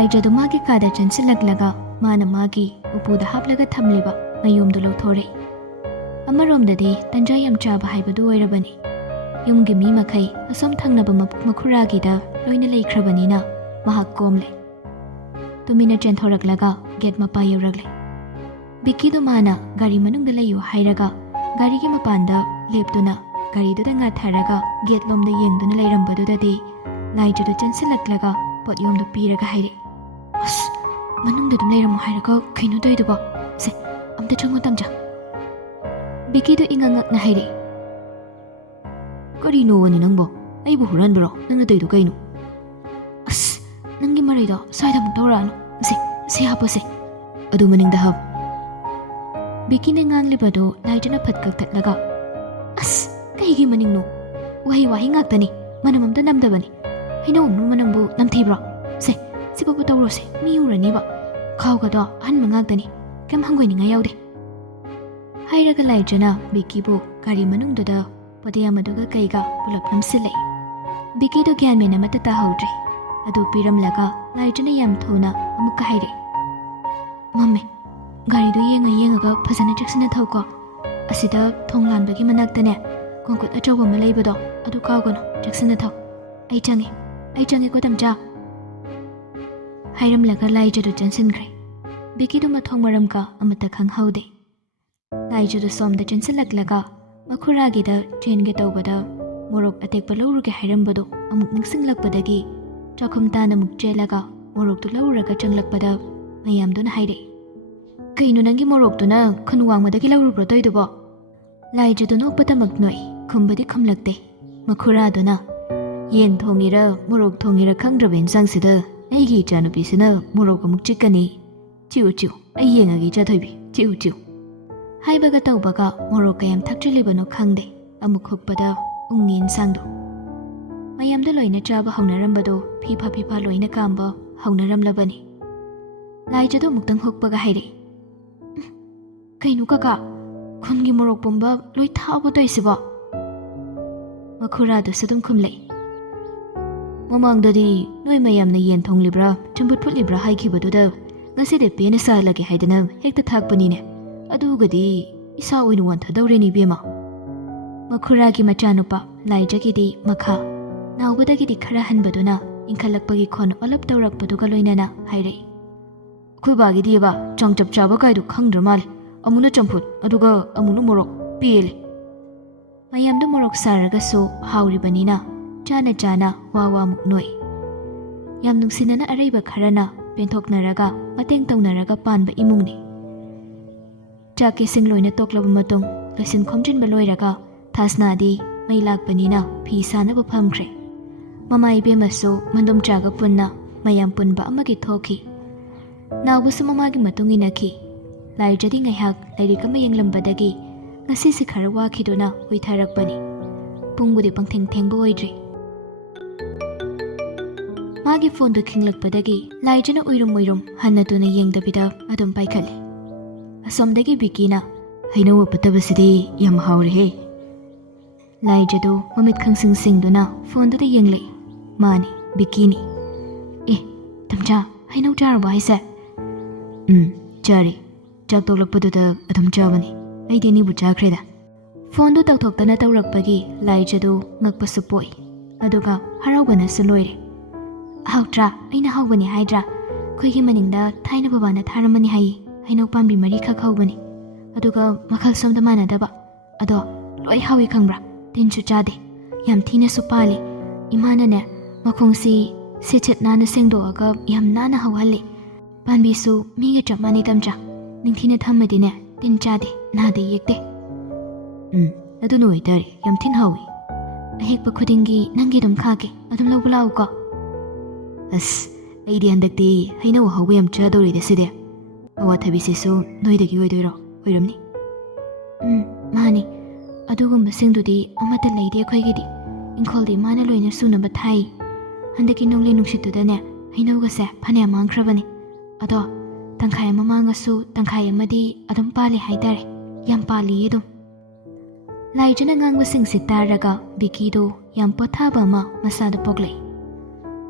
ꯂꯥꯏꯖꯗꯨ ꯃꯥꯒꯤ ꯀꯥꯗ ꯆꯪꯁꯤꯜꯂꯛꯂꯒ ꯃꯥꯅ ꯃꯥꯒꯤ ꯎꯄꯨꯗ ꯍꯥꯞꯂꯒ ꯊꯝꯂꯤꯕ ꯃꯌꯨꯝꯗꯨ ꯂꯧꯊꯣꯔꯛꯏ꯫ ꯑꯃꯔꯣꯝꯗꯗꯤ ꯇꯟꯖꯥ ꯌꯥꯝ ꯆꯥꯕ ꯍꯥꯏꯕꯗꯨ ꯑꯣꯏꯔꯕꯅꯤ꯫ ꯌꯨꯝꯒꯤ ꯃꯤ ꯃꯈꯩ ꯑꯁꯣꯝ ꯊꯪꯅꯕ ꯃꯈꯨꯔꯥꯒꯤꯗ ꯂꯣꯏꯅ ꯂꯩꯈ꯭ꯔꯕꯅꯤꯅ ꯃꯍꯥꯛ ꯀꯣꯝꯂꯦ꯫ ꯇꯨꯃꯤꯟꯅ ꯆꯦꯟꯊꯣꯔꯛꯂꯒ ꯒꯦꯠ ꯃꯄꯥ ꯌꯧꯔꯛꯂꯦ꯫ ꯕꯤꯛꯀꯤꯗꯨ ꯃꯥꯅ ꯒꯥꯔꯤ ꯃꯅꯨꯡꯗ ꯂꯩꯌꯨ ꯍꯥꯏꯔꯒ ꯒꯥꯔꯤꯒꯤ ꯃꯄꯥꯟꯗ ꯂꯦꯞꯇꯨꯅ ꯒꯥꯔꯤꯗꯨꯗ ꯉꯥꯊꯔꯒ ꯒꯦꯠ ꯂꯣꯝꯗ ꯌꯦꯡꯗꯨꯅ ꯂꯩꯔꯝꯕꯗꯨꯗꯗꯤ ꯂꯥꯏꯖꯗꯨ ꯆꯪꯁꯤꯜꯂꯛꯂꯒ ꯄꯣꯠꯌꯣꯝꯗꯨ ꯄꯤꯔꯒ ꯍꯥꯏꯔꯛꯏ, "ꯑꯁ, ꯃꯅꯨꯡꯗ ꯑꯗꯨꯝ ꯂꯩꯔꯝꯃꯣ ꯍꯥꯏꯔꯒ ꯀꯩꯅꯣ ꯇꯧꯏꯗꯨꯕꯣ? ꯁꯦ, ꯑꯝꯇ ꯆꯪꯉꯣ ꯇꯝꯖꯥ." ꯕꯤꯛꯀꯤꯗꯨ ꯏꯉꯛꯉꯛꯅ ꯍꯥꯏꯔꯛꯏ, "ꯀꯔꯤꯅꯣꯕꯅꯦ ꯅꯪꯕꯣ? ꯑꯩꯕꯨ ꯍꯨꯔꯥꯟꯕꯔꯣ? ꯅꯪꯅ ꯇꯧꯏꯗꯨ ꯀꯩꯅꯣ?" "ꯑꯁ, ꯅꯪꯒꯤ ꯃꯔꯩꯗꯣ ꯁ꯭ꯋꯥꯏꯗ ꯑꯃꯨꯛ ꯇꯧꯔꯛꯑꯅꯨ. ꯁꯦ ꯍꯥꯞꯄꯣꯁꯦ." "ꯑꯗꯨ ꯃꯅꯤꯡꯗ ꯍꯥꯞ." ꯕꯤꯛꯀꯤꯅ ꯉꯥꯡꯂꯤꯕꯗꯨ ꯂꯥꯏꯖꯅ ꯐꯠ ꯀꯛꯊꯠꯂꯒ, "ꯑꯁ, ꯀꯩꯒꯤ ꯃꯅꯤꯡꯅꯣ? ꯋꯥꯍꯩ ꯉꯥꯛꯇꯅꯤ, ꯃꯅꯝ ꯑꯝꯇ ꯅꯝꯗꯕꯅꯤ. ꯍꯩꯅꯧ ꯃꯅꯝꯕꯨ ꯅꯝꯊꯤꯕ꯭ꯔꯣ? ꯁꯦ, ꯁꯤꯐꯥꯎꯕ ꯇꯧꯔꯣꯁꯦ, ꯃꯤ ꯎꯔꯅꯤꯕ. ꯈꯥꯎꯒꯗꯣ ꯑꯍꯟꯕ ꯉꯥꯛꯇꯅꯤ, ꯀꯩꯝ ꯍꯪꯒꯣꯏꯅꯤꯡꯉꯥꯏ ꯌꯥꯎꯗꯦ." ꯍꯥꯏꯔꯒ ꯂꯥꯏꯖꯅ ꯕꯤꯛꯀꯤꯕꯨ ꯒꯥꯔꯤ ꯃꯅꯨꯡꯗꯨꯗ ꯄꯣꯠꯌꯥꯝ ꯑꯗꯨꯒ ꯀꯩꯒ ꯄꯨꯂꯞ ꯅꯝꯁꯤꯜꯂꯛꯏ꯫ ꯕꯤꯛꯀꯤꯗꯨ ꯒ꯭ꯌꯥꯟ ꯃꯦꯟ ꯑꯃꯠꯇ ꯇꯥꯍꯧꯗ꯭ꯔꯦ꯫ ꯑꯗꯨ ꯄꯤꯔꯝꯂꯒ ꯂꯥꯏꯖꯅ ꯌꯥꯝ ꯊꯨꯅ ꯑꯃꯨꯛꯀ ꯍꯥꯏꯔꯛꯏ, "ꯃꯝꯃꯦ, ꯒꯥꯔꯤꯗꯨ ꯌꯦꯡꯉꯒ ꯐꯖꯅ ꯆꯦꯛꯁꯤꯟꯅ ꯊꯧꯀꯣ. ꯑꯁꯤꯗ ꯊꯣꯡ ꯂꯥꯟꯕꯒꯤ ꯃꯅꯥꯛꯇꯅꯦ ꯀꯣꯡꯀꯨꯠ ꯑꯆꯧꯕ ꯑꯃ ꯂꯩꯕꯗꯣ, ꯑꯗꯨ ꯀꯥꯎꯒꯅꯨ, ꯆꯦꯛꯁꯤꯟꯅ ꯊꯧ. ꯑꯩ ꯆꯪꯉꯦꯀꯣ ꯇꯝꯆꯥ." ꯍꯥꯏꯔꯝꯂꯒ ꯂꯥꯏꯖꯗꯨ ꯆꯪꯁꯤꯟꯈ꯭ꯔꯦ꯫ ꯕꯤꯛꯀꯤꯗꯨ ꯃꯊꯣꯡ ꯃꯔꯝꯒ ꯑꯃꯠꯇ ꯈꯪꯍꯧꯗꯦ꯫ ꯂꯥꯏꯖꯗꯨ ꯁꯣꯝꯗ ꯆꯪꯁꯤꯜꯂꯛꯂꯒ ꯃꯈꯨꯔꯥꯒꯤꯗ ꯆꯦꯟꯒꯦ ꯇꯧꯕꯗ ꯃꯣꯔꯣꯛ ꯑꯇꯦꯛꯄ ꯂꯧꯔꯨꯒꯦ ꯍꯥꯏꯔꯝꯕꯗꯨ ꯑꯃꯨꯛ ꯅꯤꯡꯁꯤꯡꯂꯛꯄꯗꯒꯤ ꯆꯥꯛꯈꯨꯝ ꯇꯥꯅ ꯑꯃꯨꯛ ꯆꯦꯜꯂꯒ ꯃꯣꯔꯣꯛꯇꯨ ꯂꯧꯔꯨꯔꯒ ꯆꯪꯂꯛꯄꯗ ꯃꯌꯥꯝꯗꯨꯅ ꯍꯥꯏꯔꯛꯏ, "ꯀꯩꯅꯣ ꯅꯪꯒꯤ ꯃꯣꯔꯣꯛꯇꯨꯅ ꯈꯨꯟ ꯋꯥꯡꯃꯗꯒꯤ ꯂꯧꯔꯨꯕ꯭ꯔꯣ ꯇꯧꯏꯗꯨꯕꯣ?" ꯂꯥꯏꯖꯗꯨ ꯅꯣꯛꯄꯗꯃꯛ ꯅꯣꯛꯏ, ꯈꯨꯝꯕꯗꯤ ꯈꯨꯝꯂꯛꯇꯦ꯫ ꯃꯈꯨꯔꯥꯗꯨꯅ, "ꯌꯦꯟ ꯊꯣꯡꯉꯤꯔ ꯃꯣꯔꯣꯛ ꯊꯣꯡꯉꯤꯔ ꯈꯪꯗ꯭ꯔꯕ ꯏꯟꯁꯥꯡꯁꯤꯗ ꯑꯩꯒꯤ ꯏꯆꯥꯅꯨꯄꯤꯁꯤꯅ ꯃꯣꯔꯣꯛ ꯑꯃꯨꯛ ꯆꯤꯛꯀꯅꯤ. ꯆꯤꯎ, ꯑꯩ ꯌꯦꯡꯉꯒꯦ ꯏꯆꯥꯊꯣꯏꯕꯤ, ꯆꯤꯎ." ꯍꯥꯏꯕꯒ ꯇꯧꯕꯒ ꯃꯣꯔꯣꯛ ꯀꯌꯥꯝ ꯊꯛꯆꯤꯜꯂꯤꯕꯅꯣ ꯈꯪꯗꯦ, ꯑꯃꯨꯛ ꯍꯨꯛꯄꯗ ꯎꯪꯉꯤ ꯏꯟꯁꯥꯡꯗꯣ꯫ ꯃꯌꯥꯝꯗ ꯂꯣꯏꯅ ꯆꯥꯕ ꯍꯧꯅꯔꯝꯕꯗꯣ ꯐꯤꯐꯥ ꯂꯣꯏꯅ ꯀꯥꯝꯕ ꯍꯧꯅꯔꯝꯂꯕꯅꯤ꯫ ꯂꯥꯏꯖꯗꯨ ꯑꯃꯨꯛꯇꯪ ꯍꯨꯛꯄꯒ ꯍꯥꯏꯔꯛꯏ, "ꯀꯩꯅꯣ ꯀꯀꯥ, ꯈꯨꯟꯒꯤ ꯃꯣꯔꯣꯛ ꯄꯨꯝꯕ ꯂꯣꯏ ꯊꯥꯛꯑꯕꯣ ꯇꯧꯏꯁꯤꯕꯣ?" ꯃꯈꯨꯔꯥꯗꯨꯁꯨ ꯑꯗꯨꯝ ꯈꯨꯝꯂꯛꯏ, "ꯃꯃꯥꯡꯗꯗꯤ ꯅꯣꯏ ꯃꯌꯥꯝꯅ ꯌꯦꯟ ꯊꯣꯡꯂꯤꯕ꯭ꯔꯥ ꯆꯝꯐꯨꯠ ꯐꯨꯠꯂꯤꯕ꯭ꯔꯥ ꯍꯥꯏꯈꯤꯕꯗꯨꯗ ꯉꯁꯤꯗꯤ ꯄꯦꯟꯅ ꯁꯥꯍꯜꯂꯒꯦ ꯍꯥꯏꯗꯅ ꯍꯦꯛꯇ ꯊꯥꯛꯄꯅꯤꯅꯦ. ꯑꯗꯨꯒꯗꯤ ꯏꯁꯥ ꯑꯣꯏꯅ ꯋꯥꯟꯊꯗꯧꯔꯦꯅꯦ ꯏꯕꯦꯝꯃ." ꯃꯈꯨꯔꯥꯒꯤ ꯃꯆꯥꯅꯨꯄꯥ ꯂꯥꯏꯖꯒꯤꯗꯤ ꯃꯈꯥ, ꯅꯥꯎꯕꯗꯒꯤꯗꯤ ꯈꯔ ꯍꯟꯕꯗꯨꯅ ꯏꯟꯈꯠꯂꯛꯄꯒꯤ ꯈꯣꯟ ꯑꯣꯜꯂꯞ ꯇꯧꯔꯛꯄꯗꯨꯒ ꯂꯣꯏꯅꯅ ꯍꯥꯏꯔꯛꯏ, "ꯑꯩꯈꯣꯏ ꯕꯥꯒꯤꯗꯤꯕ ꯆꯥꯡꯆꯞ ꯆꯥꯕ ꯀꯥꯏꯗꯨ ꯈꯪꯗ꯭ꯔ ꯃꯥꯜꯂꯦ. ꯑꯃꯨꯛꯅ ꯆꯝꯐꯨꯠ, ꯑꯗꯨꯒ ꯑꯃꯨꯛꯅ ꯃꯣꯔꯣꯛ. ꯄꯦꯜꯂꯦ." ꯃꯌꯥꯝꯗꯨ ꯃꯣꯔꯣꯛ ꯁꯥꯔꯒꯁꯨ ꯍꯥꯎꯔꯤꯕꯅꯤꯅ ꯆꯥꯅ ꯋꯥ ꯃꯨꯛ ꯅꯣꯛꯏ꯫ ꯌꯥꯝ ꯅꯨꯡꯁꯤꯅꯅ ꯑꯔꯩꯕ ꯈꯔꯅ ꯄꯦꯟꯊꯣꯛꯅꯔꯒ ꯃꯇꯦꯡ ꯇꯧꯅꯔꯒ ꯄꯥꯟꯕ ꯏꯃꯨꯡꯅꯤ꯫ ꯆꯥꯛ ꯏꯁꯤꯡ ꯂꯣꯏꯅ ꯇꯣꯛꯂꯕ ꯃꯇꯨꯡ ꯂꯣꯏꯁꯤꯟ ꯈꯣꯝꯖꯤꯟꯕ ꯂꯣꯏꯔꯒ ꯊꯥꯁꯅꯥꯗꯤ ꯃꯩ ꯂꯥꯛꯄꯅꯤꯅ ꯐꯤ ꯁꯥꯅꯕ ꯐꯝꯈ꯭ꯔꯦ꯫ ꯃꯃꯥ ꯏꯕꯦꯝꯃꯁꯨ ꯃꯟꯗꯣꯝꯆꯥꯒ ꯄꯨꯟꯅ ꯃꯌꯥꯝ ꯄꯨꯟꯕ ꯑꯃꯒꯤ ꯊꯣꯛꯈꯤ꯫ ꯅꯥꯎꯕꯁꯨ ꯃꯃꯥꯒꯤ ꯃꯇꯨꯡ ꯏꯟꯅꯈꯤ꯫ ꯂꯥꯏꯖꯗꯤ ꯉꯥꯏꯍꯥꯛ ꯂꯥꯏꯔꯤꯛ ꯑꯃ ꯌꯦꯡꯂꯝꯕꯗꯒꯤ ꯉꯁꯤꯁꯤ ꯈꯔ ꯋꯥꯈꯤꯗꯨꯅ ꯎꯏꯊꯔꯛꯄꯅꯤ꯫ ꯄꯨꯡꯕꯨꯗꯤ ꯄꯪꯊꯦꯡ ꯊꯦꯡꯕ ꯑꯣꯏꯗ꯭ꯔꯤ꯫ ꯃꯥꯒꯤ ꯐꯣꯟꯗꯨ ꯈꯤꯡꯂꯛꯄꯗꯒꯤ ꯂꯥꯏꯖꯅ ꯎꯏꯔꯨꯝ ꯍꯟꯅ ꯇꯨꯅ ꯌꯦꯡꯗꯕꯤꯗ ꯑꯗꯨꯝ ꯄꯥꯏꯈꯠꯂꯦ꯫ ꯑꯁꯣꯝꯗꯒꯤ ꯕꯤꯛꯀꯤꯅ, "ꯍꯩꯅꯧ ꯑꯄꯠꯇꯕꯁꯤꯗꯤ ꯌꯥꯝ ꯍꯥꯎꯔꯦꯍꯦ." ꯂꯥꯏꯖꯗꯨ ꯃꯃꯤꯠ ꯈꯪꯁꯤꯡ ꯐꯣꯟꯗꯨꯗ ꯌꯦꯡꯂꯛꯏ꯫ ꯃꯥꯅꯤ, ꯕꯤꯛꯀꯤꯅꯤ꯫ "ꯑꯦ, ꯇꯝꯆꯥ, ꯍꯩꯅꯧ ꯆꯥꯔꯕꯣ ꯍꯥꯏꯁꯦ?" "ꯆꯥꯔꯦ. ꯆꯥꯛ ꯇꯣꯛꯂꯛꯄꯗꯨꯗ ꯑꯗꯨꯝ ꯆꯥꯕꯅꯤ. ꯑꯩꯗꯤ ꯑꯅꯤꯕꯨ ꯆꯥꯈ꯭ꯔꯦꯗ." ꯐꯣꯟꯗꯨ ꯇꯧꯊꯣꯛꯇꯅ ꯇꯧꯔꯛꯄꯒꯤ ꯂꯥꯏꯖꯗꯨ ꯉꯛꯄꯁꯨ ꯄꯣꯛꯏ, ꯑꯗꯨꯒ ꯍꯔꯥꯎꯕꯅꯁꯨ ꯂꯣꯏꯔꯦ꯫ "ꯍꯥꯎꯇ꯭ꯔꯥ? ꯑꯩꯅ ꯍꯥꯎꯕꯅꯤ ꯍꯥꯏꯗ꯭ꯔꯥ? ꯑꯩꯈꯣꯏꯒꯤ ꯃꯅꯤꯡꯗ ꯊꯥꯏꯅ ꯕꯕꯥꯅ ꯊꯥꯔꯝꯕꯅꯤ ꯍꯥꯏꯌꯦ. ꯍꯩꯅꯧ ꯄꯥꯝꯕꯤ 4 ꯍꯧꯕꯅꯤ, ꯑꯗꯨꯒ ꯃꯈꯜ ꯁꯣꯝꯗ ꯃꯥꯟꯅꯗꯕ. ꯑꯗꯣ ꯂꯣꯏ ꯍꯥꯎꯏ ꯈꯪꯕ꯭ꯔꯥ? ꯇꯤꯟꯁꯨ ꯆꯥꯗꯦ, ꯌꯥꯝ ꯊꯤꯅꯁꯨ ꯄꯥꯜꯂꯤ. ꯏꯃꯥꯅꯅꯦ ꯃꯈꯣꯡꯁꯤ ꯁꯤꯠ ꯅꯥꯟꯅ ꯁꯦꯡꯗꯣꯛꯑꯒ ꯌꯥꯝ ꯅꯥꯟꯅ ꯍꯧꯍꯜꯂꯤ. ꯄꯥꯝꯕꯤꯁꯨ ꯃꯤꯒ ꯆꯞ ꯃꯥꯟꯅꯩ ꯇꯝꯆꯥ. ꯅꯤꯡꯊꯤꯅ ꯊꯝꯃꯗꯤꯅꯦ ꯇꯤꯟ ꯆꯥꯗꯦ, ꯅꯥꯗꯦ ꯌꯦꯛꯇꯦ." "ꯑꯗꯨꯅ ꯑꯣꯏꯇꯥꯔꯦ, ꯌꯥꯝ ꯊꯤꯅ ꯍꯥꯎꯏ. ꯑꯍꯦꯛꯄ ꯈꯨꯗꯤꯡꯒꯤ ꯅꯪꯒꯤ ꯑꯗꯨꯝ ꯈꯥꯛꯀꯦ, ꯑꯗꯨꯝ ꯂꯧꯕ ꯂꯥꯛꯎꯀꯣ." "ꯑꯁ, ꯑꯩꯗꯤ ꯍꯟꯗꯛꯇꯤ ꯍꯩꯅꯧ ꯑꯍꯥꯎꯕ ꯌꯥꯝ ꯆꯥꯗꯧꯔꯤꯗ ꯁꯤꯗꯤ. ꯑꯋꯥꯊꯕꯤꯁꯤꯁꯨ ꯅꯣꯏꯗꯒꯤ ꯑꯣꯏꯗꯣꯏꯔꯣ? ꯑꯣꯏꯔꯝꯅꯤ." "ꯃꯥꯅꯤ, ꯑꯗꯨꯒꯨꯝꯕꯁꯤꯡꯗꯨꯗꯤ ꯑꯃꯠꯇ ꯂꯩꯇꯦ ꯑꯩꯈꯣꯏꯒꯤꯗꯤ. ꯏꯪꯈꯣꯜꯗꯤ ꯏꯃꯥꯅ ꯂꯣꯏꯅ ꯁꯨꯅꯕ ꯊꯥꯏ. ꯍꯟꯗꯛꯀꯤ ꯅꯣꯡꯂꯩ ꯅꯨꯡꯁꯤꯠꯇꯨꯗꯅꯦ ꯍꯩꯅꯧꯒꯁꯦ ꯐꯅꯌꯥꯝ ꯃꯥꯡꯈ꯭ꯔꯕꯅꯤ. ꯑꯗꯣ ꯇꯪꯈꯥꯏ ꯑꯃ ꯃꯥꯡꯉꯁꯨ ꯇꯪꯈꯥꯏ ꯑꯃꯗꯤ ꯑꯗꯨꯝ ꯄꯥꯜꯂꯤ ꯍꯥꯏꯇꯥꯔꯦ. ꯌꯥꯝ ꯄꯥꯜꯂꯤꯌꯦ ꯑꯗꯨꯝ." ꯂꯥꯏꯖꯅ ꯉꯥꯡꯕꯁꯤꯡꯁꯤ ꯇꯥꯔꯒ ꯕꯤꯛꯀꯤꯗꯨ ꯌꯥꯝ ꯄꯣꯊꯥꯕ ꯑꯃ ꯃꯁꯥꯗ ꯄꯣꯛꯂꯛꯏ꯫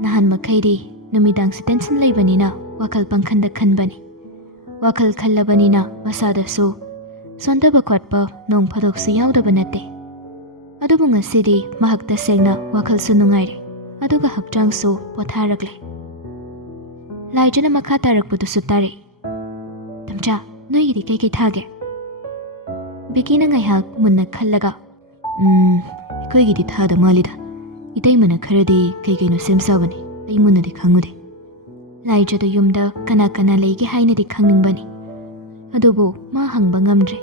ꯅꯍꯥꯟ ꯃꯈꯩꯗꯤ नुमिदांसे tension लेबनिना वाखल पंखंद खनबनी वाखल खल्लबनिना मसादसु सोंदबा खोटपा नोंग फदोकसु यावदबा नते अदुबु ngasiदी mahak tasengna wakhalsu nungaire aduga hakchangsu potharakle laijana makha tarakpudu sutare tamcha noyidi kai kai thage bikina ngaihak munna khallaga koigidi thada malida itai mana kharadi kai kai no semsabani ai munna di khangude laijadu yumda kana kana leigi haina di khangningbani adubu ma hangba ngamdre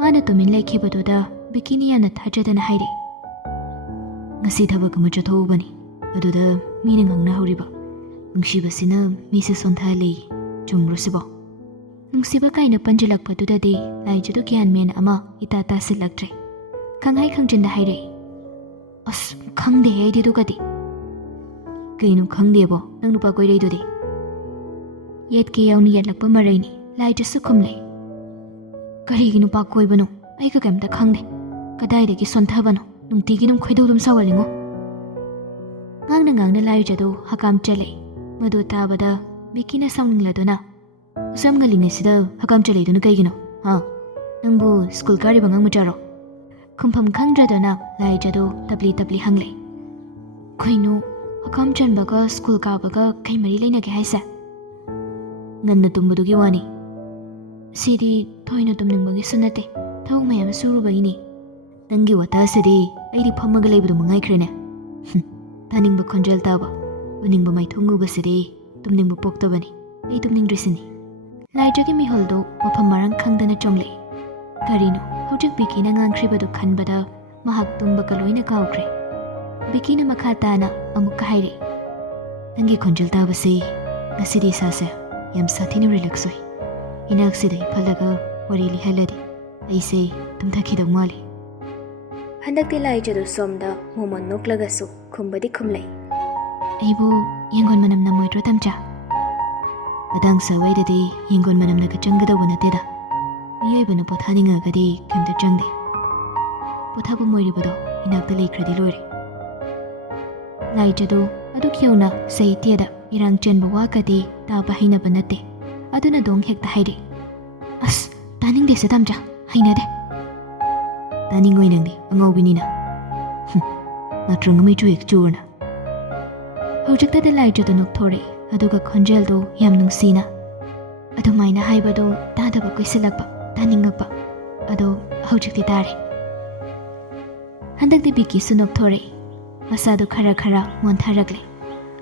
mana tumin laikhibaduda bikini yana thajadana haire ngasi thabak ma chathobani aduda mina ngangna horiba nungsibasina mise sontha lei chumrusibo nungsiba kaina panjilakpaduda de laijadu gyan men ama ita ta silaktre khangai khangjinda haire as khangde aidi dugadi kainu khangdebo nang nupa koirei dudi yet ke yauni yatlakpa maraini laijasu khumle karigi nupa koibano ai ka kamta khangde kadaidagi sonthabano nungtigi nung khoidodum sawalingo ngangna laijadu hakam chale madu tabada bikina sawningladuna usamngalingesida hakam chale dunu kaigino ha nangbu school kari bangang macharo khumpham khangdradana laijadu tabli hangle khoinu hakam chanbaga school kabaga kai mari leinage haisa nganna tumbudugi wani sidi thoina tumningbagi sunate thau mayam surubagini nangi watasidi aidi phammaga leibadu mangai taningba khonjel taba uningba maithungubasidi tumningba poktabani ai tumningdrisini laijagi miholdo mafam marang khangdana chongle karino hojik bikina ngangkribadu khanbada mahak tumba kaloina kaukre bikina makha tana amukka haire nangi khonjel tabase ngasidi sase yam sathini relaxoi inaksida iphalaga wari lihaladi aise tumthakidau mali handakti laijadu somda momon noklagasu khumbadi khumlai aibu yengon manam namoidro tamcha adang sawaidadi yengon manam naga changada wanateda miyoibana pothaninga gadi kemta changde pothabu moiribado inakta leikradi lore laijadu adu kyona saitiada irang chenba wakadi taba hainaba nate aduna dong hekta haire as taning desa tamcha hainade taning oinangdi angawbinina natrungamai chu ek churna hojikta laijadu nokthore aduga khonjeldo yam nungsina adumaina haibado tadaba koisilakpa taningakpa ado hojikti tare handakti biki sunokthore masadu khara montharakle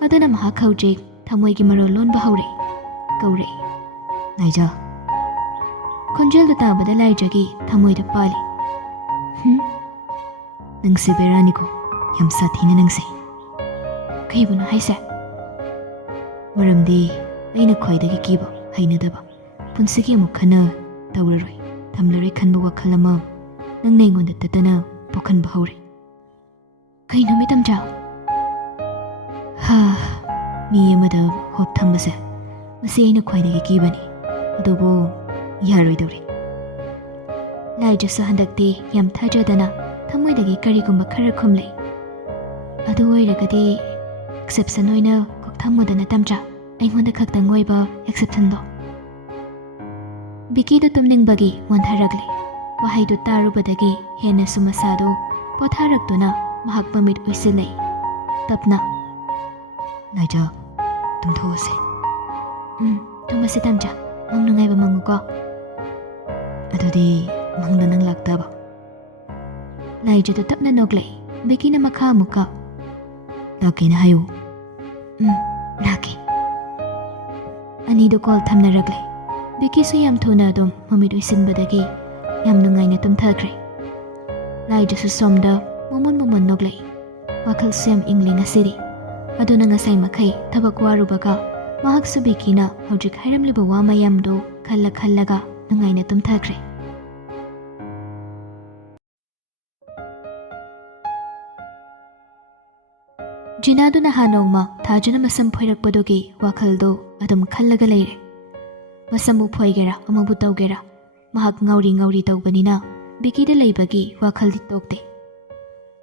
aduna mahak hojik thamoigi maro lonba haure kaure naija khonjeldo tabada laijagi thamoida pali nangse beraniko yam sathina nangse kaibuno haisa maramdi aina khoidagi kiba hainadaba punsigi mukhana tawraroi thamlaroi khanba wakhalama nang neingonda tatana pokhanba haure kaino mi tamja ha mi amada hop thambase masi aina khoidagi kibani adobo yaroi dori laijasa handakti yam thajadana thamoidagi karigumba khara khumlei adu oiragadi exception oina kokthamodana tamcha aingonda khaktang oiba exception do biki do tumningbagi montharagli wahaidu tarubadagi hena sumasado potharakduna mahak pamit uisilei tapna laija tumthose tumase tamcha mangnungaiba manguko adudi mangda nang laktaba laijadu tapna noglei bikina makha muka lakina hayu laki anidu call thamnaragle biki su yam thuna dom mamit uisinbadagi yam nungaina tumthakre laijasu somda momon noglei wakhal sem ingling asiri aduna ngasai makhai thabak warubaga mahak su bikina hojik hairamliba wa mayamdo khallaga nungaina tumthakre jinaduna hanongma thajana masam phoirakpadogi wakhaldo adum khallaga leire masamu phoigera amabu tawgera mahak ngauri tawbanina bikida leibagi wakhaldi tokte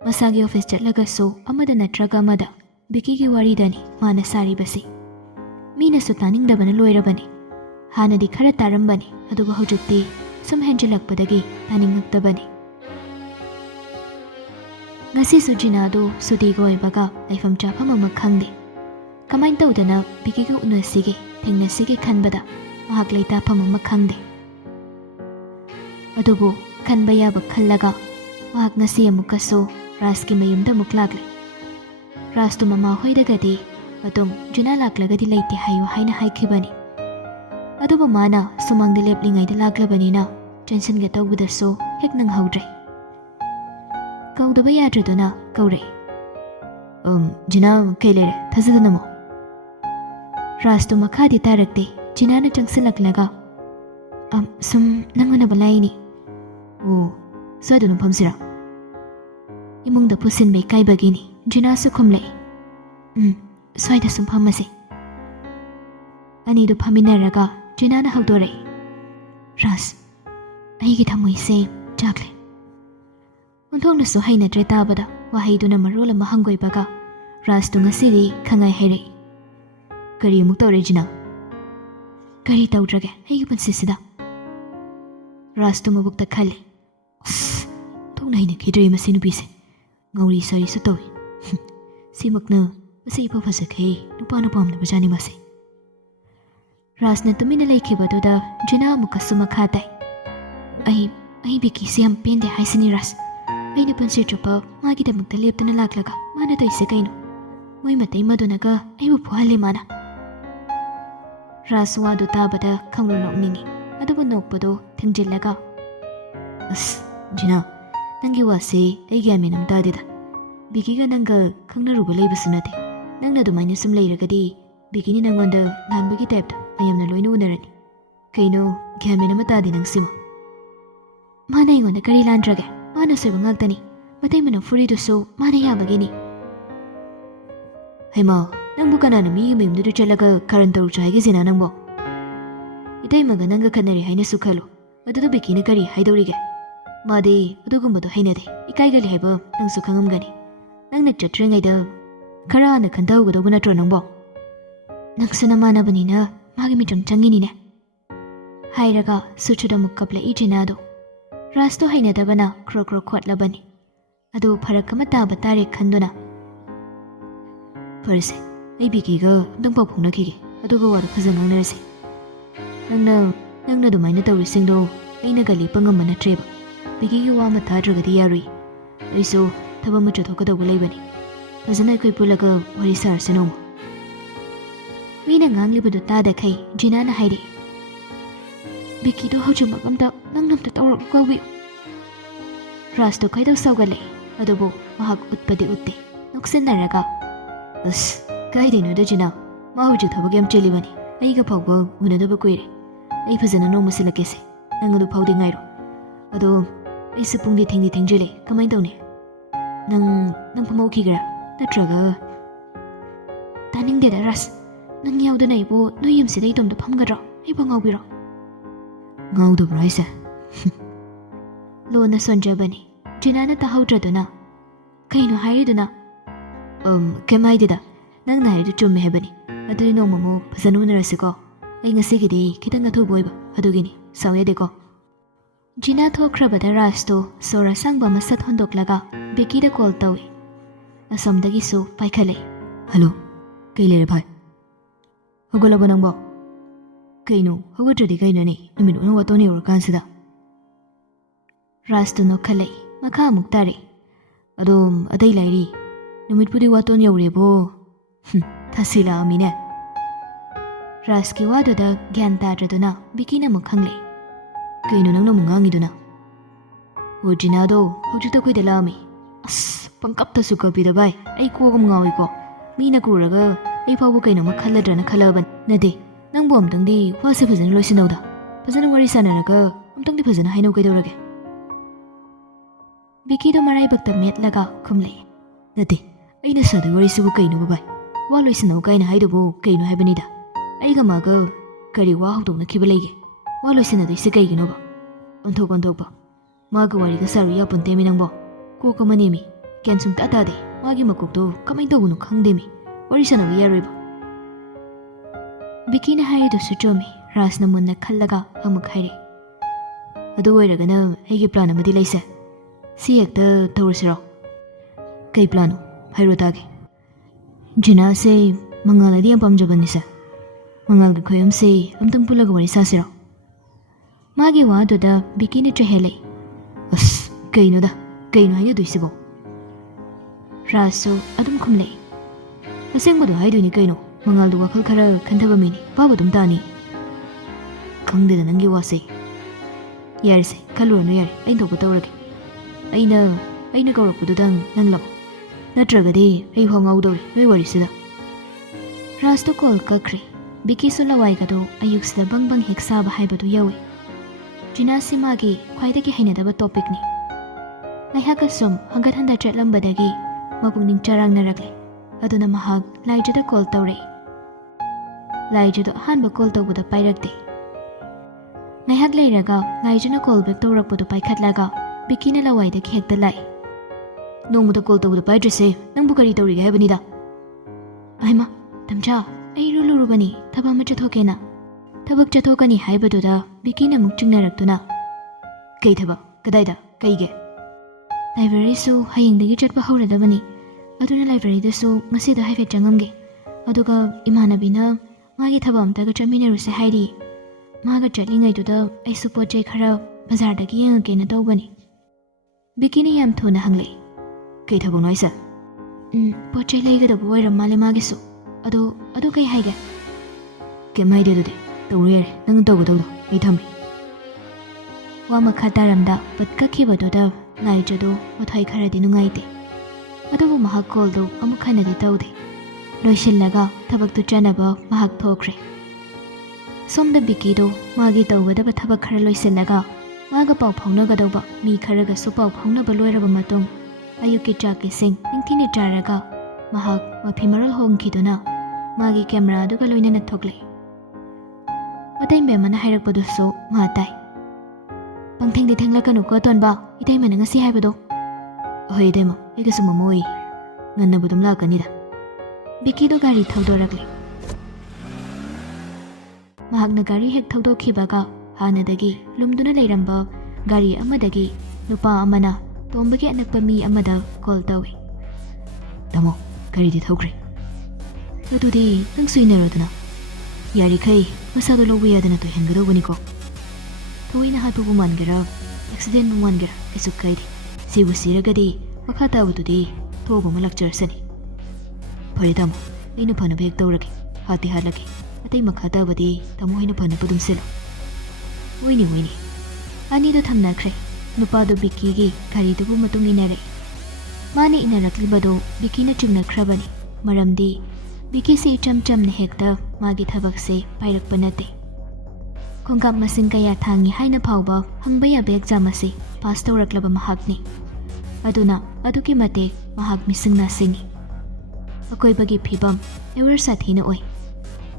masagi office chatlaga so amada natraga amada biki gi waridani mana sari basi ꯃꯤꯅꯁꯨ ꯇꯥꯅꯤꯡꯗꯕꯅ ꯂꯣꯏꯔꯕꯅꯤ. ꯍꯥꯟꯅꯗꯤ ꯈꯔ ꯇꯥꯔꯝꯕꯅꯤ, ꯑꯗꯨꯕꯨ ꯍꯧꯖꯤꯛꯇꯤ ꯁꯨꯝ ꯍꯦꯟꯖꯤꯜꯂꯛꯄꯗꯒꯤ ꯇꯥꯅꯤꯡꯉꯛꯇꯕꯅꯤ. ꯉꯁꯤꯁꯨ ꯖꯤꯅꯥꯗꯨ ꯁꯨꯇꯤꯒ ꯑꯣꯏꯕꯒ ꯂꯩꯐꯝ ꯆꯥꯐꯝ ꯑꯃ ꯈꯪꯗꯦ. ꯀꯃꯥꯏꯅ ꯇꯧꯗꯅ ꯕꯤꯀꯤꯒ ꯎꯅꯁꯤꯒꯦ ꯊꯦꯡꯅꯁꯤꯒꯦ ꯈꯟꯕꯗ ꯃꯍꯥꯛ ꯂꯩꯇꯥꯐꯝ ꯑꯃ ꯈꯪꯗꯦ. ꯑꯗꯨꯕꯨ ꯈꯟꯕ ꯌꯥꯕ ꯈꯜꯂꯒ ꯃꯍꯥꯛ ꯉꯁꯤ ꯑꯃꯨꯛꯀꯁꯨ ꯔꯥꯖꯀꯤ ꯃꯌꯨꯝꯗ ꯑꯃꯨꯛ ꯂꯥꯛꯂꯦ. ꯔꯥꯖꯇꯨ ꯃꯃꯥꯍꯣꯏꯗꯒꯗꯤ ꯃꯇꯨꯡ ꯖꯤꯅꯥ ꯂꯥꯛꯂꯒꯗꯤ ꯂꯩꯇꯦ ꯍꯥꯏꯌꯨ ꯍꯥꯏꯅ ꯍꯥꯏꯈꯤꯕꯅꯤ. ꯑꯗꯨꯕꯨ ꯃꯥꯅ ꯁꯨꯃꯥꯡꯗ ꯂꯦꯞꯂꯤꯉꯩꯗ ꯂꯥꯛꯂꯕꯅꯤꯅ ꯆꯦꯟꯁꯤꯟꯒꯦ ꯇꯧꯕꯗꯁꯨ ꯍꯦꯛ ꯅꯪꯍꯧꯗ꯭ꯔꯦ. ꯀꯧꯗꯕ ꯌꯥꯗ꯭ꯔꯗꯨꯅ ꯀꯧꯔꯛꯏ. ꯖꯤꯅꯥ ꯀꯩ ꯂꯩꯔꯦ ꯊꯥꯖꯗꯅꯃꯣ? ꯔꯥꯖꯇꯨ ꯃꯈꯥꯗꯤ ꯇꯥꯔꯛꯇꯦ. ꯖꯤꯅꯥꯅ ꯆꯪꯁꯤꯜꯂꯛꯂꯒ ꯁꯨꯝ ꯅꯪ ꯎꯅꯕ ꯂꯥꯛꯏꯅꯤ. ꯑꯣ, ꯁ꯭ꯋꯥꯏꯗ ꯑꯗꯨꯝ ꯐꯝꯁꯤꯔꯥ? ꯏꯃꯨꯡꯗ ꯄꯨꯁꯤꯟꯕ ꯏꯀꯥꯏꯕꯒꯤꯅꯤ. ꯖꯤꯅꯥꯁꯨ ꯈꯨꯝꯂꯛꯏ. ꯁ꯭ꯋꯥꯏꯗ ꯁꯨꯝ ꯐꯝꯃꯁꯤ. ꯑꯅꯤꯗꯨ ꯐꯝꯃꯤꯟꯅꯔꯒ ꯖꯤꯅꯥꯅ ꯍꯧꯗꯣꯔꯛꯏ. ꯔꯥꯖ, ꯑꯩꯒꯤ ꯊꯃꯣꯏꯁꯦ ꯆꯥꯛꯂꯦ. ꯑꯣꯟꯊꯣꯛꯅꯁꯨ ꯍꯩꯅꯗ꯭ꯔꯦ ꯇꯥꯕꯗ. ꯋꯥꯍꯩꯗꯨꯅ ꯃꯔꯣꯜ ꯑꯃ ꯍꯪꯒꯣꯏꯕꯒ ꯔꯥꯖꯇꯨ ꯉꯁꯤꯗꯤ ꯈꯪꯉꯥꯏ ꯍꯩꯔꯛꯏ. ꯀꯔꯤ ꯑꯃꯨꯛ ꯇꯧꯔꯦ ꯖꯤꯅꯥ? ꯀꯔꯤ ꯇꯧꯗ꯭ꯔꯒꯦ ꯑꯩꯒꯤ ꯄꯨꯟꯁꯤꯁꯤꯗ? ꯔꯥꯖꯇꯨ ꯃꯕꯨꯛꯇ ꯈꯜꯂꯤ. ꯑꯁ, ꯊꯣꯛꯅ ꯍꯩꯅꯈꯤꯗ꯭ꯔꯦ ꯃꯁꯤ ꯅꯨꯄꯤꯁꯦ. ꯉꯧꯔꯤ ꯁꯥꯔꯤꯁꯨ ꯇꯧꯏ. ꯁꯤꯃꯛꯅ ꯃꯁꯤ ꯏꯐ ꯐꯖꯈꯩ ꯅꯨꯄꯥꯅ ꯄꯥꯝꯅꯕꯖꯥꯠꯅꯤ ꯃꯁꯤ. ꯔꯥꯖꯅ ꯇꯨꯃꯤꯟꯅ ꯂꯩꯈꯤꯕꯗꯨꯗ ꯖꯤꯅꯥ ꯑꯃꯨꯛꯀꯁꯨ ꯃꯈꯥ ꯇꯥꯏ. ꯑꯩ ꯕꯤꯀꯤꯁꯦ ꯌꯥꯝ ꯄꯦꯟꯗꯦ ꯍꯥꯏꯁꯤꯅꯤ ꯔꯥꯖ. ꯑꯩꯅ ꯄꯨꯟꯁꯤ ꯆꯨꯞꯄ ꯃꯥꯒꯤꯗꯃꯛꯇ ꯂꯦꯞꯇꯅ ꯂꯥꯛꯂꯒ ꯃꯥꯅ ꯇꯧꯏꯁꯦ ꯀꯩꯅꯣ? ꯃꯣꯏ ꯃꯇꯩ ꯃꯗꯨꯅꯒ ꯑꯩꯕꯨ ꯐꯨꯍꯜꯂꯤ ꯃꯥꯅ. ꯔꯥꯖ ꯋꯥꯗꯨ ꯇꯥꯕꯗ ꯈꯪꯅ ꯅꯣꯛꯅꯤꯡꯉꯤ. ꯑꯗꯨꯕꯨ ꯅꯣꯛꯄꯗꯣ ꯊꯤꯡꯖꯤꯜꯂꯒ ꯑꯁ ꯖꯤꯅꯥ, ꯅꯪꯒꯤ ꯋꯥꯁꯦ ꯑꯩ ꯒ꯭ꯌꯥꯟ ꯃꯦꯟ ꯑꯃ ꯇꯥꯗꯦꯗ. ꯕꯤꯀꯤꯒ ꯅꯪꯒ ꯈꯪꯅꯔꯨꯕ ꯂꯩꯕꯁꯨ ꯅꯠꯇꯦ. ꯅꯪꯅ ꯑꯗꯨꯃꯥꯏꯅ ꯁꯨꯝ ꯂꯩꯔꯒꯗꯤ ꯕꯤꯀꯤꯅꯤ ꯅꯪꯉꯣꯟꯗ ꯂꯥꯟꯕꯒꯤ ꯇꯥꯏꯞꯇ ꯃꯌꯥꯝꯅ ꯂꯣꯏꯅ ꯎꯅꯔꯅꯤ. ꯀꯩꯅꯣ ꯒ꯭ꯌꯥꯟ ꯃꯦꯟ ꯑꯃ ꯇꯥꯗꯦ ꯅꯪꯁꯤꯃ. ꯃꯥꯅ ꯑꯩꯉꯣꯟꯗ ꯀꯔꯤ ꯂꯥꯟꯗ꯭ꯔꯒꯦ? ꯃꯥꯅ ꯁꯣꯏꯕ ꯉꯥꯛꯇꯅꯤ. ꯃꯇꯩ ꯃꯅꯝ ꯐꯨꯔꯤꯗꯨꯁꯨ ꯃꯥꯅ ꯌꯥꯕꯒꯤꯅꯤ. ꯍꯩꯃꯥ, ꯅꯪꯕꯨ ꯀꯅꯥꯅ ꯃꯤꯒꯤ ꯃꯌꯨꯝꯗꯨꯗ ꯆꯠꯂꯒ ꯀꯥꯔꯟ ꯇꯧꯔꯨꯆꯣ ꯍꯥꯏꯒꯦ ꯖꯤꯅꯥ ꯅꯪꯕꯣ? ꯏꯇꯩꯃꯒ ꯅꯪꯒ ꯈꯠꯅꯔꯤ ꯍꯥꯏꯅꯁꯨ ꯈꯜꯂꯨ. ꯑꯗꯨꯗ ꯕꯤꯀꯤꯅ ꯀꯔꯤ ꯍꯥꯏꯗꯧꯔꯤꯒꯦ? ꯃꯥꯗꯤ ꯑꯗꯨꯒꯨꯝꯕꯗꯣ ꯍꯩꯅꯗꯦ, ꯏꯀꯥꯏꯒꯜꯂꯤ ꯍꯥꯏꯕ ꯅꯪꯁꯨ ꯈꯪꯉꯝꯒꯅꯤ. ꯅꯪꯅ ꯆꯠꯇ꯭ꯔꯤꯉꯩꯗ ꯈꯔ ꯍꯥꯟꯅ ꯈꯟꯊꯍꯧꯒꯗꯧꯕ ꯅꯠꯇ꯭ꯔꯣ ꯅꯪꯕꯣ? ꯅꯪꯁꯨ ꯅꯃꯥꯟꯅꯕꯅꯤꯅ ꯃꯥꯒꯤ ꯃꯤꯆꯪ ꯆꯪꯉꯤꯅꯤꯅꯦ. ꯍꯥꯏꯔꯒ ꯁꯨꯠ ꯑꯃꯨꯛ ꯀꯞꯂꯛꯏ ꯖꯤꯅꯥꯗꯣ. ꯔꯥꯖꯇꯣ ꯍꯩꯅꯗꯕꯅ ꯈ꯭ꯔꯣ ꯈ꯭ꯔꯣ ꯈꯣꯠꯂꯕꯅꯤ. ꯑꯗꯨ ꯐꯔꯛ ꯑꯃ ꯇꯥꯕ ꯇꯥꯔꯦ ꯈꯟꯗꯨꯅ ꯐꯔꯁꯦ, ꯑꯩ ꯕꯤꯀꯤꯒ ꯑꯝꯇꯪ ꯄꯥꯎ ꯐꯥꯎꯅꯈꯤꯒꯦ. ꯑꯗꯨꯒ ꯋꯥꯗꯣ ꯐꯖꯅ ꯉꯥꯡꯅꯔꯁꯦ. ꯅꯪꯅ ꯑꯗꯨꯃꯥꯏꯅ ꯇꯧꯔꯤꯁꯤꯡꯗꯣ ꯑꯩꯅꯒ ꯂꯦꯞꯄ ꯉꯝꯕ ꯅꯠꯇ꯭ꯔꯦꯕ. ꯕꯤꯀꯤꯒꯤ ꯋꯥ ꯑꯃ ꯇꯥꯗ꯭ꯔꯒꯗꯤ ꯌꯥꯔꯣꯏ. ꯑꯩꯁꯨ ꯊꯕꯛ ꯑꯃ ꯆꯠꯊꯣꯛꯀꯗꯧꯕ ꯂꯩꯕꯅꯤ. ꯐꯖꯅ ꯑꯩꯈꯣꯏ ꯄꯨꯜꯂꯒ ꯋꯥꯔꯤ ꯁꯥꯔꯁꯤ ꯅꯣꯡꯃ. ꯃꯤꯅ ꯉꯥꯡꯂꯤꯕꯗꯨ ꯇꯥꯗꯈꯩ ꯖꯤꯅꯥꯅ ꯍꯥꯏꯔꯛꯏ. ꯕꯤꯀꯤꯗꯣ ꯍꯧꯖꯤꯛꯃꯛ ꯑꯝꯇ ꯇꯧꯔꯛ ꯀꯧꯕꯤꯌꯨ. ꯔꯥꯖꯇꯣ ꯈꯩꯗꯧ ꯁꯥꯎꯒꯠꯂꯛꯏ. ꯑꯗꯨꯕꯨ ꯃꯍꯥꯛ ꯎꯠꯄꯗꯤ ꯎꯠꯇꯦ. ꯅꯣꯛꯁꯤꯟꯅꯔꯒ ꯑꯁ ꯀꯥꯏꯗꯩꯅꯣꯗ ꯖꯤꯅꯥ, ꯃꯥ ꯍꯧꯖꯤꯛ ꯊꯕꯛ ꯌꯥꯝ ꯆꯤꯜꯂꯤꯕꯅꯤ. ꯑꯩꯒ ꯐꯥꯎꯕ ꯎꯅꯗꯕ ꯀꯨꯏꯔꯦ. ꯑꯩ ꯐꯖꯅ ꯅꯣꯡꯃ ꯁꯤꯜꯂꯛꯀꯦꯁꯦ. ꯅꯪ ꯑꯗꯨ ꯐꯥꯎꯗꯤ ꯉꯥꯏꯔꯣ. ꯑꯗꯣ ꯑꯩꯁꯨ ꯄꯨꯡꯗꯤ ꯊꯦꯡꯖꯤꯜꯂꯦ. ꯀꯃꯥꯏꯅ ꯇꯧꯅꯤ? ꯅꯪ ꯐꯝꯍꯧꯈꯤꯒꯦꯔꯥ? ꯅꯠꯇ꯭ꯔꯒ ꯇꯥꯅꯤꯡꯗꯦꯗ ꯔꯥꯖ. ꯅꯪ ꯌꯥꯎꯗꯅ ꯑꯩꯕꯨ ꯅꯣꯏ ꯌꯨꯝꯁꯤꯗ ꯏꯇꯣꯝꯇ ꯐꯝꯒꯗ꯭ꯔꯣ? ꯑꯩꯕꯨ ꯉꯥꯎꯕꯤꯔꯣ? ꯉꯥꯎꯗꯕ꯭ꯔꯣ ꯍꯥꯏꯁꯦ? ꯂꯣꯟꯅ ꯁꯣꯟꯖꯕꯅꯤ. ꯖꯤꯅꯥꯅ ꯇꯥꯍꯧꯗ꯭ꯔꯗꯨꯅ ꯀꯩꯅꯣ ꯍꯥꯏꯔꯤꯗꯨꯅ? ꯀꯩꯝ ꯍꯥꯏꯗꯦꯗ. ꯅꯪꯅ ꯍꯥꯏꯔꯤꯗꯨ ꯆꯨꯝꯃꯦ ꯍꯥꯏꯕꯅꯤ. ꯑꯗꯨꯗꯤ ꯅꯣꯡꯃꯃꯨꯛ ꯐꯖꯅ ꯎꯅꯔꯁꯤꯀꯣ. ꯑꯩ ꯉꯁꯤꯒꯤꯗꯤ ꯈꯤꯇꯪ ꯑꯊꯨꯕ ꯑꯣꯏꯕ ꯑꯗꯨꯒꯤꯅꯤ. ꯁꯥꯎ ꯌꯥꯗꯦꯀꯣ. ꯖꯤꯅꯥ ꯊꯣꯛꯈ꯭ꯔꯕꯗ ꯔꯥꯖꯇꯣ ꯁꯣꯔ ꯑꯁꯥꯡꯕ ꯑꯃ ꯁꯠ ꯍꯣꯟꯗꯣꯛꯂꯒ ꯕꯤꯀꯤꯗ ꯀꯣꯜ ꯇꯧꯏ. ꯑꯁꯣꯝꯗꯒꯤꯁꯨ ꯄꯥꯏꯈꯠꯂꯛꯏ. ꯍꯜꯂꯣ, ꯀꯩ ꯂꯩꯔꯦ ꯚꯥꯏ? ꯍꯧꯒꯠꯂꯕ ꯅꯪꯕꯣ? ꯀꯩꯅꯣ ꯍꯧꯒꯠꯇ꯭ꯔꯗꯤ ꯀꯩꯅꯣꯅꯦ, ꯅꯨꯃꯤꯠ ꯑꯣꯟꯅ ꯋꯥꯇꯣꯟ ꯌꯧꯔꯀꯥꯟꯁꯤꯗ. ꯔꯥꯖꯇꯨ ꯅꯣꯛꯈꯠꯂꯛꯏ. ꯃꯈꯥ ꯑꯃꯨꯛ ꯇꯥꯔꯛꯏ. ꯑꯗꯣ ꯑꯇꯩ ꯂꯥꯏꯔꯤ. ꯅꯨꯃꯤꯠꯄꯨꯗꯤ ꯋꯥꯇꯣꯟ ꯌꯧꯔꯦꯕꯣ. ꯊꯥꯁꯤꯜꯂꯛꯑꯃꯤꯅꯦ. ꯔꯥꯖꯀꯤ ꯋꯥꯗꯨꯗ ꯒ꯭ꯌꯥꯟ ꯇꯥꯗ꯭ꯔꯗꯨꯅ ꯕꯤꯀꯤꯅ ꯑꯃꯨꯛ ꯍꯪꯂꯛꯏ. ꯀꯩꯅꯣ ꯅꯪꯅ ꯑꯃꯨꯛ ꯉꯥꯡꯉꯤꯗꯨꯅ? ꯑꯣ ꯖꯤꯅꯥꯗꯣ ꯍꯧꯖꯤꯛꯇ ꯑꯩꯈꯣꯏꯗ ꯂꯥꯛꯑꯝꯃꯤ. ꯑꯁ ꯄꯪꯀꯞꯇꯁꯨ ꯀꯞꯄꯤꯗ ꯚꯥꯏ. ꯑꯩ ꯀꯣꯛ ꯑꯃ ꯉꯥꯎꯏꯀꯣ. ꯃꯤꯅ ꯀꯨꯔꯒ ꯑꯩ ꯐꯥꯎꯕ ꯀꯩꯅꯣꯝꯃ ꯈꯜꯂꯗ꯭ꯔꯅ ꯈꯜꯂꯛꯑꯕꯅꯤ. ꯅꯠꯇꯦ, ꯅꯪꯕꯨ ꯑꯝꯇꯪꯗꯤ ꯋꯥꯁꯦ ꯐꯖꯅ ꯂꯣꯏꯁꯤꯟꯅꯧꯗ. ꯐꯖꯅ ꯋꯥꯔꯤ ꯁꯥꯟꯅꯔꯒ ꯑꯝꯇꯪꯗꯤ ꯐꯖꯅ ꯍꯥꯏꯅꯧ ꯀꯩꯗꯧꯔꯒꯦ? ꯕꯤꯀꯤꯗꯣ ꯃꯔꯥꯏꯕꯛꯇ ꯃꯦꯠꯂꯒ ꯈꯨꯝꯂꯛꯏ. ꯅꯠꯇꯦ, ꯑꯩꯅ ꯁꯥꯗꯣꯏ ꯋꯥꯔꯤꯁꯤꯕꯨ ꯀꯩꯅꯣꯕ ꯚꯥꯏ? ꯋꯥ ꯂꯣꯏꯁꯤꯟꯅꯧ ꯀꯥꯏꯅ ꯍꯥꯏꯗꯨꯕꯨ ꯀꯩꯅꯣ ꯍꯥꯏꯕꯅꯤꯗ. ꯑꯩꯒ ꯃꯥꯒ ꯀꯔꯤ ꯋꯥ ꯍꯧꯗꯣꯛꯅꯈꯤꯕ ꯂꯩꯒꯦ? ꯋꯥ ꯂꯣꯏꯁꯤꯟꯅꯗꯣꯏꯁꯦ ꯀꯩꯒꯤꯅꯣꯕ? ꯑꯣꯟꯊꯣꯛꯄ ꯃꯥꯒ ꯋꯥꯔꯤꯒ ꯁꯥꯔꯨ ꯌꯥꯄꯣꯟꯇꯦꯃꯤ ꯅꯪꯕꯣ. ꯀꯣꯛ ꯑꯃꯅꯦꯃꯤ. ꯒ꯭ꯌꯥꯟ ꯁꯨꯡꯇꯥ ꯇꯥꯗꯦ. ꯃꯥꯒꯤ ꯃꯀꯣꯛꯇꯣ ꯀꯃꯥꯏꯅ ꯇꯧꯕꯅꯣ ꯈꯪꯗꯦꯃꯤ. ꯋꯥꯔꯤ ꯁꯥꯟꯅꯕ ꯌꯥꯔꯣꯏꯕ. ꯕꯤꯀꯤꯅ ꯍꯥꯏꯔꯤꯗꯨꯁꯨ ꯆꯨꯝꯃꯤ꯫ ꯔꯥꯖꯅ ꯃꯨꯟꯅ ꯈꯜꯂꯒ ꯑꯃꯨꯛ ꯍꯥꯏꯔꯤ, ꯑꯗꯨ ꯑꯣꯏꯔꯒꯅ ꯑꯩꯒꯤ ꯄ꯭ꯂꯥꯟ ꯑꯃꯗꯤ ꯂꯩꯁꯦ꯫ ꯁꯤ ꯍꯦꯛꯇ ꯇꯧꯔꯁꯤꯔꯣ? ꯀꯩ ꯄ꯭ꯂꯥꯟꯅꯣ? ꯍꯥꯏꯔꯣ ꯇꯥꯒꯦ꯫ ꯖꯤꯅꯥꯁꯦ ꯃꯉꯥꯜꯅꯗꯤ ꯌꯥꯝ ꯄꯥꯝꯖꯕꯅꯤꯁꯦ꯫ ꯃꯉꯥꯜꯒ ꯈꯣꯏꯔꯝꯁꯦ ꯑꯝꯇꯪ ꯄꯨꯜꯂꯒ ꯋꯥꯔꯤ ꯁꯥꯁꯤꯔꯣ? ꯃꯥꯒꯤ ꯋꯥꯗꯨꯗ ꯕꯤꯀꯤꯅ ꯆꯩꯍꯜꯂꯤ꯫ ꯑꯁ ꯀꯩꯅꯣꯗ, ꯀꯩꯅꯣ ꯍꯥꯏꯅꯗꯣꯏꯁꯤꯕꯣ? ꯔꯥꯖꯁꯨ ꯑꯗꯨꯝ ꯈꯨꯝꯂꯛꯏ, ꯑꯁꯦꯡꯕꯗꯣ ꯍꯥꯏꯗꯣꯏꯅꯤ ꯀꯩꯅꯣ꯫ ꯃꯉꯥꯜꯗꯣ ꯋꯥꯈꯜ ꯈꯔ ꯈꯟꯊꯕ ꯃꯤꯅꯤ, ꯄꯥꯕ ꯑꯗꯨꯝ ꯇꯥꯅꯤ꯫ ꯈꯪꯗꯦꯗ ꯅꯪꯒꯤ ꯋꯥꯁꯦ꯫ ꯌꯥꯔꯤꯁꯦ, ꯈꯜꯂꯨꯔꯅꯨ ꯌꯥꯔꯦ, ꯑꯩꯅ ꯊꯣꯛꯄ ꯇꯧꯔꯒꯦ꯫ ꯑꯩꯅ ꯀꯧꯔꯛꯄꯗꯨꯗꯪ ꯅꯪ ꯂꯥꯛꯑꯣ, ꯅꯠꯇ꯭ꯔꯒꯗꯤ ꯑꯩ ꯐꯥꯎ ꯉꯥꯎꯗꯧꯔꯦ ꯅꯣꯏ ꯋꯥꯔꯤꯁꯤꯗ꯫ ꯔꯥꯖꯇꯣ ꯀꯣꯜ ꯀꯛꯈ꯭ꯔꯦ꯫ ꯕꯤꯀꯤꯁꯨ ꯂꯋꯥꯏꯒꯗꯣ ꯑꯌꯨꯛꯁꯤꯗ ꯕꯪ ꯕꯪ ꯍꯦꯛ ꯁꯥꯕ ꯍꯥꯏꯕꯗꯨ ꯌꯧꯏ꯫ ꯖꯤꯅꯥꯁꯤ ꯃꯥꯒꯤ ꯈ꯭ꯋꯥꯏꯗꯒꯤ ꯍꯩꯅꯗꯕ ꯇꯣꯄꯤꯛꯅꯤ꯫ ꯉꯥꯏꯍꯥꯛ ꯑꯁꯨꯝ ꯍꯪꯒꯠ ꯍꯟꯗ ꯆꯠꯂꯝꯕꯗꯒꯤ ꯃꯄꯨꯛꯅꯤꯡ ꯆꯔꯥꯡꯅꯔꯛꯂꯦ꯫ ꯑꯗꯨꯅ ꯃꯍꯥꯛ ꯂꯥꯏꯖꯗ ꯀꯣꯜ ꯇꯧꯔꯛꯏ꯫ ꯂꯥꯏꯖꯗꯣ ꯑꯍꯥꯟꯕ ꯀꯣꯜ ꯇꯧꯕꯗ ꯄꯥꯏꯔꯛꯇꯦ꯫ ꯉꯥꯏꯍꯥꯛ ꯂꯩꯔꯒ ꯂꯥꯏꯖꯅ ꯀꯣꯜ ꯕꯦꯛ ꯇꯧꯔꯛꯄꯗꯨ ꯄꯥꯏꯈꯠꯂꯒ ꯕꯤꯀꯤꯅ ꯂꯋꯥꯏꯗꯒꯤ ꯍꯦꯛꯇ ꯂꯥꯛꯏ꯫ ꯅꯣꯡꯃꯗ ꯀꯣꯜ ꯇꯧꯕꯗ ꯄꯥꯏꯗ꯭ꯔꯤꯁꯦ ꯅꯪꯕꯨ ꯀꯔꯤ ꯇꯧꯔꯤꯒꯦ ꯍꯥꯏꯕꯅꯤꯗ? ꯑꯩꯃ ꯇꯝꯆꯥ, ꯑꯩ ꯏꯔꯨꯂꯨꯔꯨꯕꯅꯤ ꯊꯕꯛ ꯑꯃ ꯆꯠꯊꯣꯛꯀꯦꯅ꯫ ꯊꯕꯛ ꯆꯠꯊꯣꯛꯀꯅꯤ ꯍꯥꯏꯕꯗꯨꯗ ꯕꯤꯀꯤꯅ ꯑꯃꯨꯛ ꯆꯤꯡꯅꯔꯛꯇꯨꯅ, ꯀꯩ ꯊꯕꯛ? ꯀꯗꯥꯏꯗ? ꯀꯩꯒꯤ? ꯂꯥꯏꯕ꯭ꯔꯦꯔꯤꯁꯨ ꯍꯌꯦꯡꯗꯒꯤ ꯆꯠꯄ ꯍꯧꯔꯗꯕꯅꯤ, ꯑꯗꯨꯅ ꯂꯥꯏꯕ꯭ꯔꯦꯔꯤꯗꯁꯨ ꯉꯁꯤꯗꯣ ꯍꯥꯏꯐꯦꯠ ꯆꯪꯉꯝꯒꯦ꯫ ꯑꯗꯨꯒ ꯏꯃꯥꯟꯅꯕꯤꯅ ꯃꯥꯒꯤ ꯊꯕꯛ ꯑꯝꯇꯒ ꯆꯠꯃꯤꯟꯅꯔꯨꯁꯦ ꯍꯥꯏꯔꯤ꯫ ꯃꯥꯒ ꯆꯠꯂꯤꯉꯩꯗꯨꯗ ꯑꯩꯁꯨ ꯄꯣꯠ ꯆꯩ ꯈꯔ ꯕꯖꯥꯔꯗꯒꯤ ꯌꯦꯡꯉꯛꯀꯦꯅ ꯇꯧꯕꯅꯤ꯫ ꯕꯤꯀꯤꯅ ꯌꯥꯝ ꯊꯨꯅ ꯍꯪꯂꯛꯏ, ꯀꯩ ꯊꯕꯛꯅꯣ ꯍꯥꯏꯁꯦ? ꯄꯣꯠ ꯆꯩ ꯂꯩꯒꯗꯕ ꯑꯣꯏꯔꯝ ꯃꯥꯜꯂꯦ ꯃꯥꯒꯤꯁꯨ꯫ ꯑꯗꯨ ꯀꯩ ꯍꯥꯏꯒꯦ? ꯀꯩꯝ ꯍꯥꯏꯗꯦ ꯑꯗꯨꯗꯤ, ꯇꯧꯔꯣ ꯌꯥꯔꯦ, ꯅꯪꯅ ꯇꯧꯒꯗꯧꯗꯣ ꯑꯩ ꯊꯝꯃꯤ꯫ ꯋꯥ ꯃꯈꯥ ꯇꯥꯔꯝꯗ ꯄꯠ ꯀꯛꯈꯤꯕꯗꯨꯗ ꯂꯥꯏꯖꯗꯣ ꯋꯥꯊꯋꯥꯏ ꯈꯔꯗꯤ ꯅꯨꯡꯉꯥꯏꯇꯦ꯫ ꯑꯗꯨꯕꯨ ꯃꯍꯥꯛ ꯀꯣꯜꯗꯨ ꯑꯃꯨꯛ ꯍꯟꯅꯗꯤ ꯇꯧꯗꯦ꯫ ꯂꯣꯏꯁꯤꯜꯂꯒ ꯊꯕꯛꯇꯨ ꯆꯠꯅꯕ ꯃꯍꯥꯛ ꯊꯣꯛꯈ꯭ꯔꯦ꯫ ꯁꯣꯝꯗ ꯕꯤꯀꯤꯗꯣ ꯃꯥꯒꯤ ꯇꯧꯒꯗꯕ ꯊꯕꯛ ꯈꯔ ꯂꯣꯏꯁꯤꯜꯂꯒ ꯃꯥꯒ ꯄꯥꯎ ꯐꯥꯎꯅꯒꯗꯧꯕ ꯃꯤ ꯈꯔꯒꯁꯨ ꯄꯥꯎ ꯐꯥꯎꯅꯕ ꯂꯣꯏꯔꯕ ꯃꯇꯨꯡ ꯑꯌꯨꯛꯀꯤ ꯆꯥꯛ ꯏꯁꯤꯡ ꯅꯤꯡꯊꯤꯅ ꯆꯥꯔꯒ ꯃꯍꯥꯛ ꯃꯐꯤ ꯃꯔꯣꯜ ꯍꯣꯡꯈꯤꯗꯨꯅ ꯃꯥꯒꯤ ꯀꯦꯃꯦꯔꯥ ꯑꯗꯨꯒ ꯂꯣꯏꯅꯅ ꯊꯣꯛꯂꯛꯏ꯫ ꯑꯇꯩꯃ ꯑꯃꯅ ꯍꯥꯏꯔꯛꯄꯗꯨꯁꯨ ꯃꯥ ꯇꯥꯏ꯫ ꯄꯪꯊꯦꯡꯗꯤ ꯊꯦꯡꯂꯛꯀꯅꯨꯀꯣ ꯇꯣꯟꯕ, ꯏꯇꯩꯃꯅ ꯉꯁꯤ ꯍꯥꯏꯕꯗꯣ꯫ ꯑꯍꯣꯏ ꯏꯇꯩꯃ, ꯑꯩꯒꯁꯨ ꯃꯃꯥ ꯑꯣꯏ, ꯉꯟꯅꯕꯨ ꯑꯗꯨꯝ ꯂꯥꯛꯀꯅꯤꯗ꯫ ꯕꯤꯀꯤꯗꯣ ꯒꯥꯔꯤ ꯊꯧꯗꯣꯔꯛꯂꯦ꯫ ꯃꯍꯥꯛꯅ ꯒꯥꯔꯤ ꯍꯦꯛ ꯊꯧꯗꯣꯛꯈꯤꯕꯒ ꯍꯥꯟꯅꯗꯒꯤ ꯂꯨꯝꯗꯨꯅ ꯂꯩꯔꯝꯕ ꯒꯥꯔꯤ ꯑꯃꯗꯒꯤ ꯅꯨꯄꯥ ꯑꯃꯅ ꯇꯣꯝꯕꯒꯤ ꯑꯅꯛꯄ ꯃꯤ ꯑꯃꯗ ꯀꯣꯜ ꯇꯧꯏ꯫ ꯇꯥꯃꯣ, ꯒꯥꯔꯤꯗꯤ ꯊꯧꯈ꯭ꯔꯦ꯫ ꯑꯗꯨꯗꯤ ꯅꯪꯁꯨ ꯏꯟꯅꯔꯣꯗꯅ꯫ ꯌꯥꯔꯤꯈꯩ ꯃꯁꯥꯗꯣ ꯂꯧꯕ ꯌꯥꯗꯅ ꯇꯣꯏꯍꯟꯒꯗꯧꯕꯅꯤꯀꯣ꯫ ꯊꯑꯣꯏꯅ ꯍꯥꯠꯄꯕꯨ ꯃꯥꯟꯒꯦꯔꯥ, ꯑꯦꯛꯁꯤꯗꯦꯟꯕꯨ ꯃꯥꯟꯒꯦꯔꯥ ꯀꯩꯁꯨ ꯀꯥꯏꯗꯦ꯫ ꯁꯤꯕꯨ ꯁꯤꯔꯒꯗꯤ ꯃꯈꯥ ꯇꯥꯕꯗꯨꯗꯤ ꯊꯣꯛꯑꯕ ꯑꯃ ꯂꯥꯛꯆꯔꯁꯅꯤ꯫ ꯐꯔꯦ ꯇꯥꯃꯣ, ꯑꯩꯅ ꯐꯅꯕ ꯍꯦꯛ ꯇꯧꯔꯒꯦ, ꯍꯥꯠꯇꯤ ꯍꯥꯠꯂꯒꯦ꯫ ꯑꯇꯩ ꯃꯈꯥ ꯇꯥꯕꯗꯤ ꯇꯥꯃꯣ ꯍꯣꯏꯅ ꯐꯅꯕ ꯑꯗꯨꯝ ꯁꯤꯜꯂꯣ꯫ ꯍꯣꯏꯅꯦ꯫ ꯑꯅꯤꯗꯨ ꯊꯝꯅꯈ꯭ꯔꯦ꯫ ꯅꯨꯄꯥꯗꯨ ꯕꯤꯀꯤꯒꯤ ꯒꯥꯔꯤꯗꯨꯕꯨ ꯃꯇꯨꯡ ꯏꯟꯅꯔꯛꯏ꯫ ꯃꯥꯅ ꯏꯟꯅꯔꯛꯂꯤꯕꯗꯨ ꯕꯤꯀꯤꯅ ꯆꯤꯡꯅꯈ꯭ꯔꯕꯅꯤ, ꯃꯔꯝꯗꯤ ꯕꯤꯀꯤꯁꯤ ꯏꯆꯝ ꯆꯝꯅ ꯍꯦꯛꯇ ꯃꯥꯒꯤ ꯊꯕꯛꯁꯦ ꯄꯥꯏꯔꯛꯄ ꯅꯠꯇꯦ꯫ ꯈꯣꯡꯀꯥꯞ ꯃꯁꯤꯡ ꯀꯌꯥ ꯊꯥꯡꯉꯤ ꯍꯥꯏꯅ ꯐꯥꯎꯕ ꯍꯪꯕ ꯌꯥꯕ ꯑꯦꯛꯖꯥꯝ ꯑꯁꯤ ꯄꯥꯁ ꯇꯧꯔꯛꯂꯕ ꯃꯍꯥꯛꯅꯤ꯫ ꯑꯗꯨꯅ ꯑꯗꯨꯛꯀꯤ ꯃꯇꯤꯛ ꯃꯍꯥꯛ ꯃꯤꯁꯤꯡꯅ ꯁꯤꯡꯉꯤ꯫ ꯑꯀꯣꯏꯕꯒꯤ ꯐꯤꯕꯝ ꯑꯦꯋꯦꯔ ꯁꯥꯊꯤꯅ ꯑꯣꯏ꯫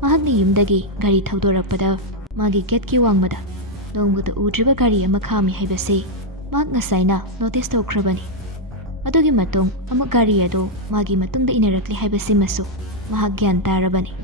ꯃꯍꯥꯛꯅ ꯌꯨꯝꯗꯒꯤ ꯒꯥꯔꯤ ꯊꯧꯗꯣꯔꯛꯄꯗ ꯃꯥꯒꯤ ꯒꯦꯠꯀꯤ ꯋꯥꯡꯃꯗ ꯅꯣꯡꯃꯗ ꯎꯗ꯭ꯔꯤꯕ ꯒꯥꯔꯤ ꯑꯃ ꯈꯥꯝꯃꯤ ꯍꯥꯏꯕꯁꯤ ꯃꯍꯥꯛ ꯉꯁꯥꯏꯅ ꯅꯣꯇꯤꯁ ꯇꯧꯈ꯭ꯔꯕꯅꯤ꯫ ꯑꯗꯨꯒꯤ ꯃꯇꯨꯡ ꯑꯃꯨꯛ ꯒꯥꯔꯤ ꯑꯗꯨ ꯃꯥꯒꯤ ꯃꯇꯨꯡꯗ ꯏꯟꯅꯔꯛꯂꯤ ꯍꯥꯏꯕꯁꯤꯃꯁꯨ ꯃꯍꯥꯛ ꯒ꯭ꯌꯥꯟ ꯇꯥꯔꯕꯅꯤ꯫